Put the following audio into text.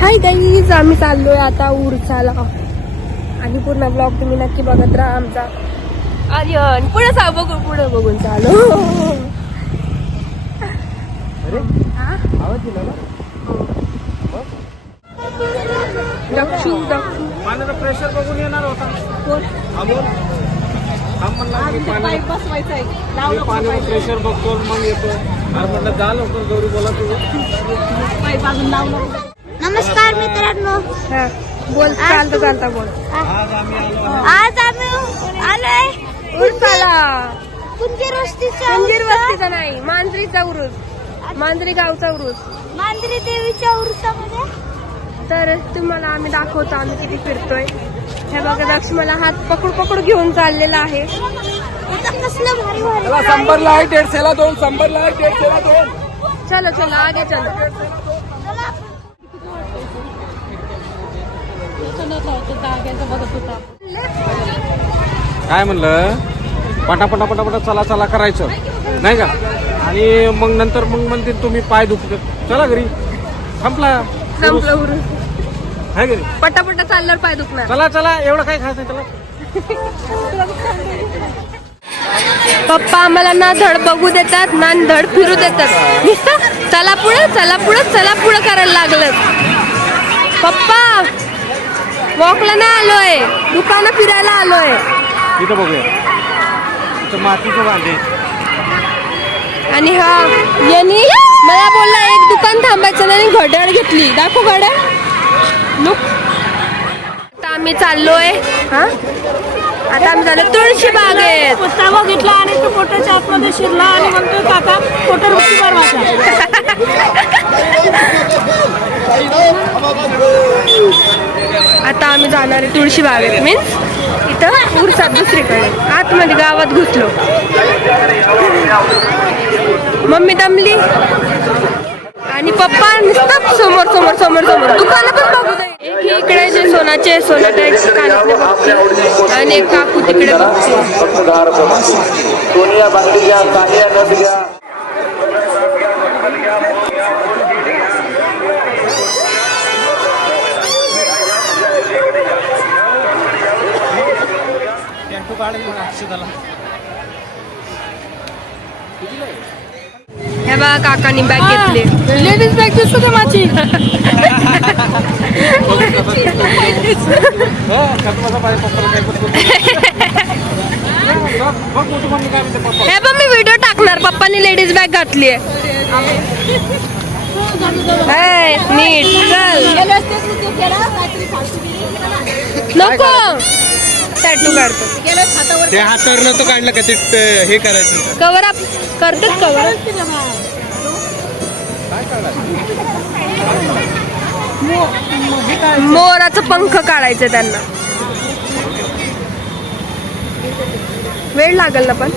Hi guys आम्ही चाललोय आता उरसाला आणि पूर्ण ब्लॉग तुम्ही नक्की बघत राहा आमचा. आर्यन पुढे सा बघू पुढे बघून चालू. हा? दक्षू दक्षू पाण्याचा प्रेशर बघून येणार होता. थांब म्हणला मी पाणी मी पाण्याचं प्रेशर बघतो मग येतो. अरे म्हटलं जा लवकर गौरी बोला तुझं नमस्कार मित्रांनो. हा बोल चालता चालता बोल. आज आम्ही आलो आज आम्ही आलोय उरसाला कुंजीर वस्तीच्या मंदिर वस्तीचा नाही मांजरीचा उरूस. मांजरी गावचा उरूस. मांजरी देवीच्या उरसामध्ये? तर तुम्हाला आम्ही दाखवतो आम्ही किती फिरतोय. हे बघा दक्ष मला हात पकड पकड घेऊन चाललेला आहे. आता कसलं भारी भारी चला आहे दीडशेला दोन संभरला आहे दीडशेला दोन. चलो चलो आगे चलो. काय म्हणलं? पटापटा पटापटा चला चला करायचं. नाही का? आणि मग नंतर मग म्हणते तुम्ही पाय दुखत चला घरी. संपला. संपलं पटापटा चालल्यावर पाय दुखणार. चला चला एवढं काय खायचं चला. पप्पा आम्हाला ना धड बघू देतात ना धड फिरू देतात. नुसतं चला पुढे चला पुढे चला पुढे करायला लागलं. पप्पा वॉकला नाही आलोय. दुकानं फिरायला आलोय. इथं बघूया. इथं मातीचं बांधे आणि हा यांनी मला बोलला एक दुकान थांबायचं नाही आणि घड्याळ घेतली. दाखव घड्याळ. लुक. आता आम्ही चाललोय. हा? आता आम्ही चाललो तुळशी बागेत कुत्ता बघितला आणि तो फोटोच्या आतमध्ये शिरला आणि म्हणतो काका फोटो रुटीवर वाचा आता आम्ही जाणार आहे तुळशी बागेत मीन्स इथं उरसात दुसरीकडे. आतमध्ये गावात घुसलो. मम्मी दमली. आणि पप्पा नुसतं समोर समोर दुकानं पण बघू दे एक ही इकडे जे सोनाचे सोनाचे कानातले बघते आणि एक काकू तिकडे बघते सोनिया बांगडी घ्या सानिया नट घ्या हे बघा काकानी बॅग घेतली। लेडीज बॅग दिसतो ते माझी? काय पप्पा? हे बघ मी व्हिडिओ टाकणार. पप्पानी लेडीज बॅग घातली आहे. नीट चल. नको. टॅटू काढतो. ते हातावर नव्हतं काढलं का ते हे करायचं? कवर अप करतात कवर मोराचं पंख काढायचं त्यांना. वेळ लागेल ना पण?